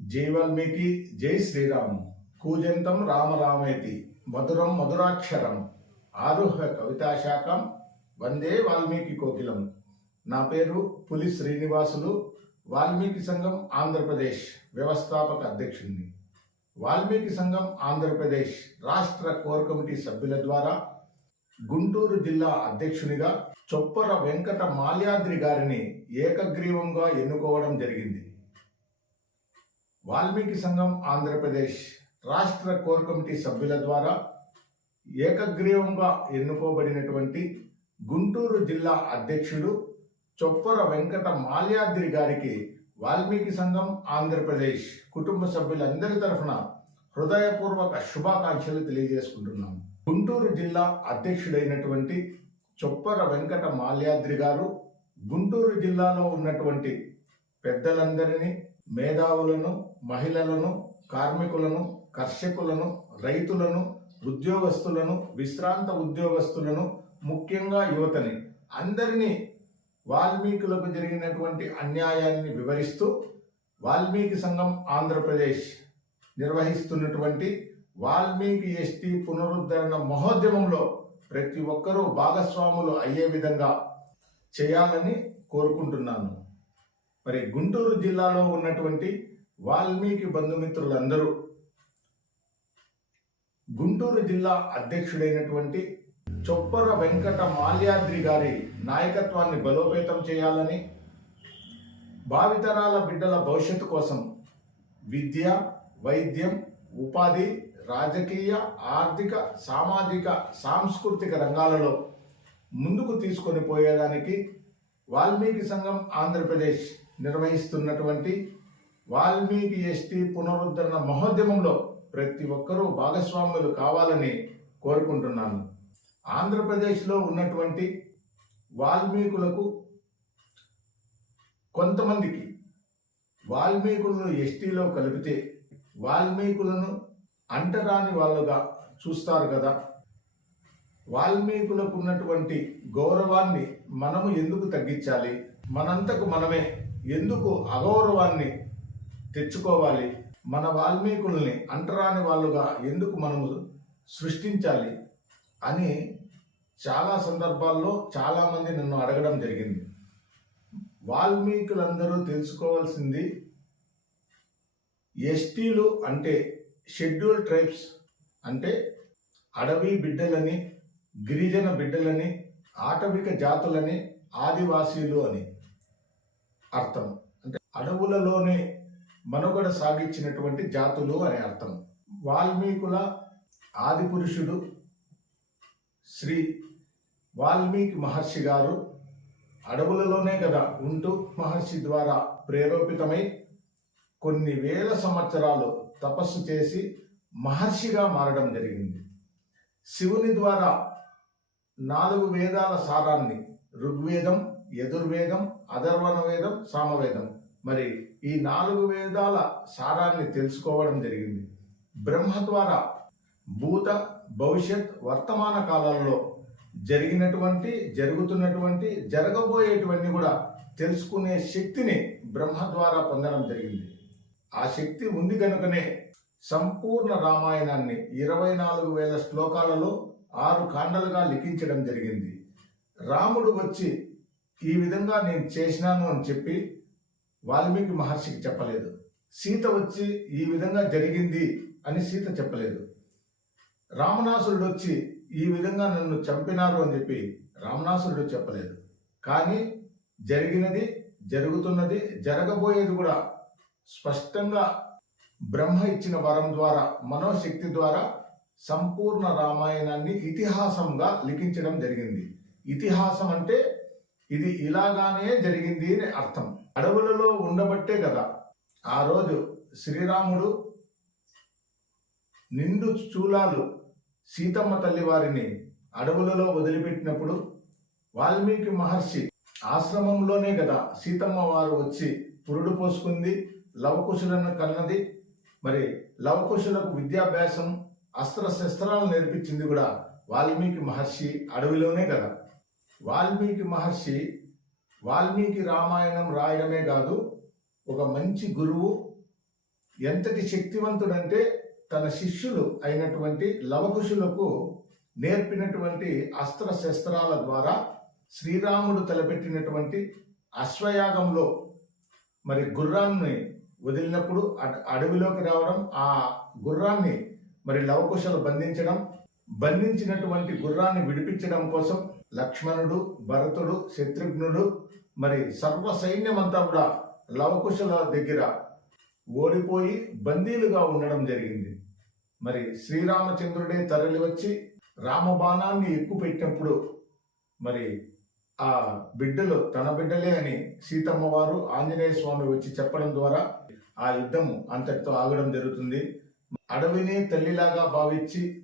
జై వాల్మీకి జై శ్రీరామ్. కూజంతం రామ రామేతి. మధురం మధురాక్షరం. ఆరుహ కవితాశాఖం. వందే వాల్మీకి కోకిలం. నా పేరు పులి శ్రీనివాసులు. వాల్మీకి సంఘం ఆంధ్రప్రదేశ్ వ్యవస్థాపక అధ్యక్షుడిని వాల్మీకి సంఘం ఆంధ్రప్రదేశ్ రాష్ట్ర కోర్ కమిటీ సభ్యుల ద్వారా గుంటూరు జిల్లా అధ్యక్షునిగా చొప్పర వెంకట మాల్యాద్రి గారిని ఏకగ్రీవంగా ఎన్నుకోవడం జరిగింది. వాల్మీకి సంఘం ఆంధ్రప్రదేశ్ రాష్ట్ర కోర్ కమిటీ సభ్యుల ద్వారా ఏకగ్రీవంగా ఎన్నుకోబడినటువంటి గుంటూరు జిల్లా అధ్యక్షుడు చొప్పర వెంకట మాల్యాద్రి గారికి వాల్మీకి సంఘం ఆంధ్రప్రదేశ్ కుటుంబ సభ్యులందరి తరఫున హృదయపూర్వక శుభాకాంక్షలు తెలియజేసుకుంటున్నాం. గుంటూరు జిల్లా అధ్యక్షుడైనటువంటి చొప్పర వెంకట మాల్యాద్రి గారు గుంటూరు జిల్లాలో ఉన్నటువంటి పెద్దలందరినీ మేధావులను మహిళలను కార్మికులను కర్షకులను రైతులను ఉద్యోగస్తులను విశ్రాంత ఉద్యోగస్తులను ముఖ్యంగా యువతని అందరినీ వాల్మీకులకు జరిగినటువంటి అన్యాయాన్ని వివరిస్తూ వాల్మీకి సంఘం ఆంధ్రప్రదేశ్ నిర్వహిస్తున్నటువంటి వాల్మీకి ఎస్టీ పునరుద్ధరణ మహోద్యమంలో ప్రతి ఒక్కరూ భాగస్వాములు అయ్యే విధంగా చేయాలని కోరుకుంటున్నాను. మరి గుంటూరు జిల్లాలో ఉన్నటువంటి వాల్మీకి బంధుమిత్రులందరూ గుంటూరు జిల్లా అధ్యక్షుడైనటువంటి చొప్పర వెంకట మాల్యాద్రి గారి నాయకత్వాన్ని బలోపేతం చేయాలని భావితరాల బిడ్డల భవిష్యత్తు కోసం విద్య వైద్యం ఉపాధి రాజకీయ ఆర్థిక సామాజిక సాంస్కృతిక రంగాలలో ముందుకు తీసుకొని పోయేదానికి వాల్మీకి సంఘం ఆంధ్రప్రదేశ్ నిర్వహిస్తున్నటువంటి వాల్మీకి ఎస్టీ పునరుద్ధరణ మహోద్యమంలో ప్రతి ఒక్కరూ భాగస్వాములు కావాలని కోరుకుంటున్నాను. ఆంధ్రప్రదేశ్లో ఉన్నటువంటి వాల్మీకులకు కొంతమందికి వాల్మీకులను ఎస్టీలో కలిపితే వాల్మీకులను అంటరాని వాళ్ళుగా చూస్తారు కదా. వాల్మీకులకు ఉన్నటువంటి గౌరవాన్ని మనము ఎందుకు తగ్గించాలి? మనంతకు మనమే ఎందుకు అగౌరవాన్ని తెచ్చుకోవాలి? మన వాల్మీకుల్ని అంటరాని వాళ్ళుగా ఎందుకు మనము సృష్టించాలి అని చాలా సందర్భాల్లో చాలామంది నన్ను అడగడం జరిగింది. వాల్మీకులందరూ తెలుసుకోవాల్సింది ఎస్టీలు అంటే షెడ్యూల్ ట్రైబ్స్ అంటే అడవి బిడ్డలని గిరిజన బిడ్డలని ఆటవిక జాతులని ఆదివాసీలు అని. అర్థం. అంటే అడవులలోనే మనుగడ సాగించినటువంటి జాతులు అనే అర్థం. వాల్మీకుల ఆది పురుషుడు శ్రీ వాల్మీకి మహర్షి గారు అడవులలోనే కదా ఉంటూ మహర్షి ద్వారా ప్రేరేపితమై కొన్ని వేల సంవత్సరాలు తపస్సు చేసి మహర్షిగా మారడం జరిగింది. శివుని ద్వారా నాలుగు వేదాల సారాన్ని ఋగ్వేదం యదుర్వేదం అధర్వణ వేదం సామవేదం. మరి ఈ నాలుగు వేదాల సారాన్ని తెలుసుకోవడం జరిగింది. బ్రహ్మ ద్వారా భూత భవిష్యత్ వర్తమాన కాలంలో జరిగినటువంటి జరుగుతున్నటువంటి జరగబోయేటువంటి కూడా తెలుసుకునే శక్తిని బ్రహ్మ ద్వారా పొందడం జరిగింది. ఆ శక్తి ఉంది కనుకనే సంపూర్ణ రామాయణాన్ని ఇరవై నాలుగు వేల శ్లోకాలలో ఆరు కాండలుగా లిఖించడం జరిగింది. రాముడు వచ్చి ఈ విధంగా నేను చేసినాను అని చెప్పి వాల్మీకి మహర్షికి చెప్పలేదు. సీత వచ్చి ఈ విధంగా జరిగింది అని సీత చెప్పలేదు. రామనాసురుడు వచ్చి ఈ విధంగా నన్ను చంపినారు అని చెప్పి రామనాసురుడు చెప్పలేదు. కానీ జరిగినది జరుగుతున్నది జరగబోయేది కూడా స్పష్టంగా బ్రహ్మ ఇచ్చిన వరం ద్వారా మనోశక్తి ద్వారా సంపూర్ణ రామాయణాన్ని ఇతిహాసంగా లిఖించడం జరిగింది. ఇతిహాసం అంటే ఇది ఇలాగానే జరిగింది అని అర్థం. అడవులలో ఉండబట్టే కదా. ఆ రోజు శ్రీరాముడు నిండు చూలాలు సీతమ్మ తల్లి వారిని అడవులలో వదిలిపెట్టినప్పుడు వాల్మీకి మహర్షి ఆశ్రమంలోనే కదా సీతమ్మ వారు వచ్చి పురుడు పోసుకుంది లవకుశులను కన్నది. మరి లవకుశులకు విద్యాభ్యాసం అస్త్ర శస్త్రాలు నేర్పించింది కూడా వాల్మీకి మహర్షి అడవిలోనే కదా. వాల్మీకి మహర్షి వాల్మీకి రామాయణం రాయడమే కాదు ఒక మంచి గురువు ఎంతటి శక్తివంతుడంటే తన శిష్యులు అయినటువంటి లవకుశులకు నేర్పినటువంటి అస్త్ర శస్త్రాల ద్వారా శ్రీరాముడు తలపెట్టినటువంటి అశ్వయాగంలో మరి గుర్రాన్ని వదిలినప్పుడు అడవిలోకి రావడం ఆ గుర్రాన్ని మరి లవకుశలు బంధించడం బంధించినటువంటి గుర్రాన్ని విడిపించడం కోసం లక్ష్మణుడు భరతుడు శత్రుఘ్నుడు మరి సర్వ సైన్యమంతా కూడా లవకుశల దగ్గర ఓడిపోయి బందీలుగా ఉండడం జరిగింది. మరి శ్రీరామచంద్రుడే తరలి వచ్చి రామబాణాన్ని ఎక్కుపెట్టినప్పుడు మరి ఆ బిడ్డలు తన బిడ్డలే అని సీతమ్మ వారు ఆంజనేయ స్వామి వచ్చి చెప్పడం ద్వారా ఆ యుద్ధం అంతటితో ఆగడం జరుగుతుంది. అడవిని తల్లిలాగా భావించి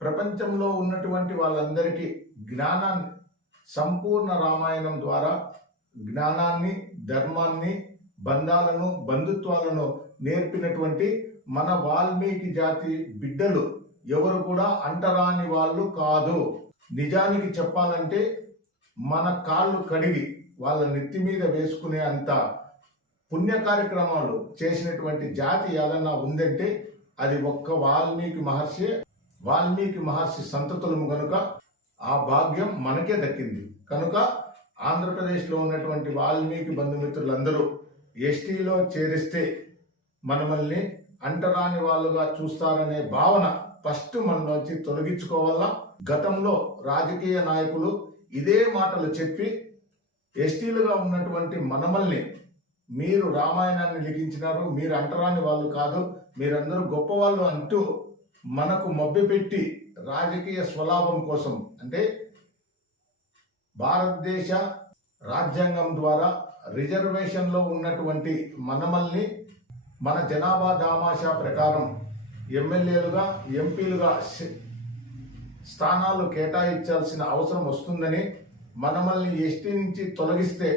ప్రపంచంలో ఉన్నటువంటి వాళ్ళందరికీ జ్ఞానాన్ని సంపూర్ణ రామాయణం ద్వారా జ్ఞానాన్ని ధర్మాన్ని బంధాలను బంధుత్వాలను నేర్పినటువంటి మన వాల్మీకి జాతి బిడ్డలు ఎవరు కూడా అంటరాని వాళ్ళు కాదు. నిజానికి చెప్పాలంటే మన కాళ్ళు కడిగి వాళ్ళ నెత్తి మీద వేసుకునే అంత పుణ్య కార్యక్రమాలు చేసినటువంటి జాతి ఏదన్నా ఉందంటే అది ఒక్క వాల్మీకి మహర్షి వాల్మీకి మహర్షి సంతతులము కనుక ఆ భాగ్యం మనకే దక్కింది. కనుక ఆంధ్రప్రదేశ్లో ఉన్నటువంటి వాల్మీకి బంధుమిత్రులందరూ ఎస్టీలో చేరిస్తే మనమల్ని అంటరాని వాళ్ళుగా చూస్తారనే భావన ఫస్ట్ మనలోంచి తొలగించుకోవాలా? గతంలో రాజకీయ నాయకులు ఇదే మాటలు చెప్పి ఎస్టీలుగా ఉన్నటువంటి మనమల్ని మీరు రామాయణాన్ని లిఖించినారు మీరు అంటరాని వాళ్ళు కాదు మీరందరూ గొప్పవాళ్ళు అంటూ మనకు మభ్యపెట్టి రాజకీయ స్వలాభం కోసం అంటే భారతదేశ రాజ్యాంగం ద్వారా రిజర్వేషన్లో ఉన్నటువంటి మనమల్ని మన జనాభా దామాషా ప్రకారం ఎమ్మెల్యేలుగా ఎంపీలుగా స్థానాలు కేటాయించాల్సిన అవసరం వస్తుందని మనమల్ని ఎస్టీ నుంచి తొలగిస్తే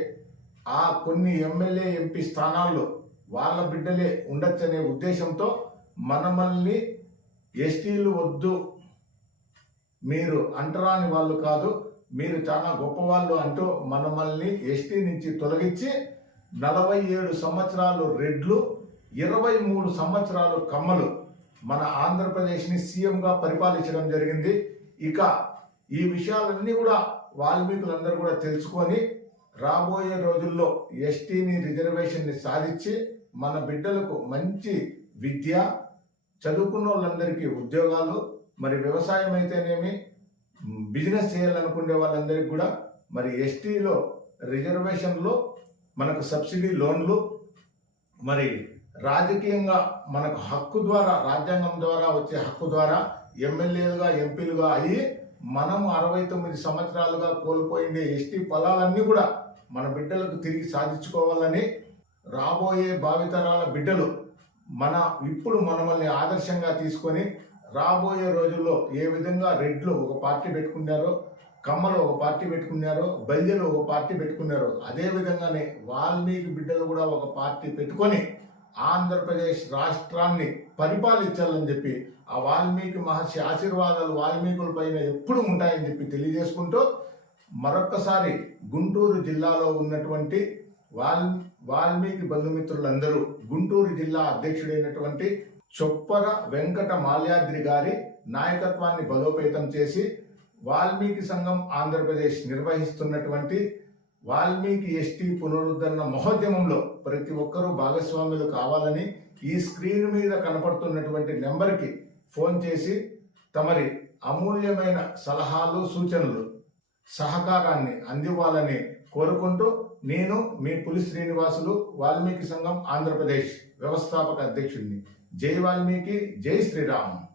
ఆ కొన్ని ఎమ్మెల్యే ఎంపీ స్థానాల్లో వాళ్ళ బిడ్డలే ఉండొచ్చనే ఉద్దేశంతో మనమల్ని ఎస్టీలు వద్దు మీరు అంటరాని వాళ్ళు కాదు మీరు చాలా గొప్పవాళ్ళు అంటూ మనమల్ని ఎస్టీ నుంచి తొలగించి నలభై ఏడు సంవత్సరాలు రెడ్లు ఇరవై మూడు సంవత్సరాలు కమ్మలు మన ఆంధ్రప్రదేశ్ని సీఎంగా పరిపాలించడం జరిగింది. ఇక ఈ విషయాలన్నీ కూడా వాల్మీకులందరూ కూడా తెలుసుకొని రాబోయే రోజుల్లో ఎస్టీని రిజర్వేషన్ని సాధించి మన బిడ్డలకు మంచి విద్య చదువుకున్న వాళ్ళందరికీ ఉద్యోగాలు మరి వ్యవసాయం అయితేనేమి బిజినెస్ చేయాలనుకునే వాళ్ళందరికీ కూడా మరి ఎస్టీలో రిజర్వేషన్లో మనకు సబ్సిడీ లోన్లు మరి రాజకీయంగా మనకు హక్కు ద్వారా రాజ్యాంగం ద్వారా వచ్చే హక్కు ద్వారా ఎమ్మెల్యేలుగా ఎంపీలుగా అయ్యి మనం అరవై తొమ్మిది సంవత్సరాలుగా కోల్పోయిండే ఎస్టీ పొలాలన్నీ కూడా మన బిడ్డలకు తిరిగి సాధించుకోవాలని రాబోయే భావితరాల బిడ్డలు మన ఇప్పుడు మనమల్ని ఆదర్శంగా తీసుకొని రాబోయే రోజుల్లో ఏ విధంగా రెడ్లు ఒక పార్టీ పెట్టుకున్నారో కమ్మలు ఒక పార్టీ పెట్టుకున్నారో బల్యలు ఒక పార్టీ పెట్టుకున్నారో అదే విధంగానే వాల్మీకి బిడ్డలు కూడా ఒక పార్టీ పెట్టుకొని ఆంధ్రప్రదేశ్ రాష్ట్రాన్ని పరిపాలించాలని చెప్పి ఆ వాల్మీకి మహర్షి ఆశీర్వాదాలు వాల్మీకుల పైన ఎప్పుడు ఉంటాయని చెప్పి తెలియజేసుకుంటూ మరొక్కసారి గుంటూరు జిల్లాలో ఉన్నటువంటి వాల్ వాల్మీకి బంధుమిత్రులందరూ గుంటూరు జిల్లా అధ్యక్షుడైనటువంటి చొప్పర వెంకట మాల్యాద్రి గారి నాయకత్వాన్ని బలోపేతం చేసి వాల్మీకి సంఘం ఆంధ్రప్రదేశ్ నిర్వహిస్తున్నటువంటి వాల్మీకి ఎస్టీ పునరుద్ధరణ మహోద్యమంలో ప్రతి ఒక్కరూ భాగస్వాములు కావాలని ఈ స్క్రీన్ మీద కనపడుతున్నటువంటి నెంబర్కి ఫోన్ చేసి తమరి అమూల్యమైన సలహాలు సూచనలు సహకారాన్ని అందివ్వాలని కోరుకుంటూ నేను మీ పులి శ్రీనివాసులు వాల్మీకి సంఘం ఆంధ్రప్రదేశ్ వ్యవస్థాపక అధ్యక్షుడిని. జై వాల్మీకి జై శ్రీరామ్.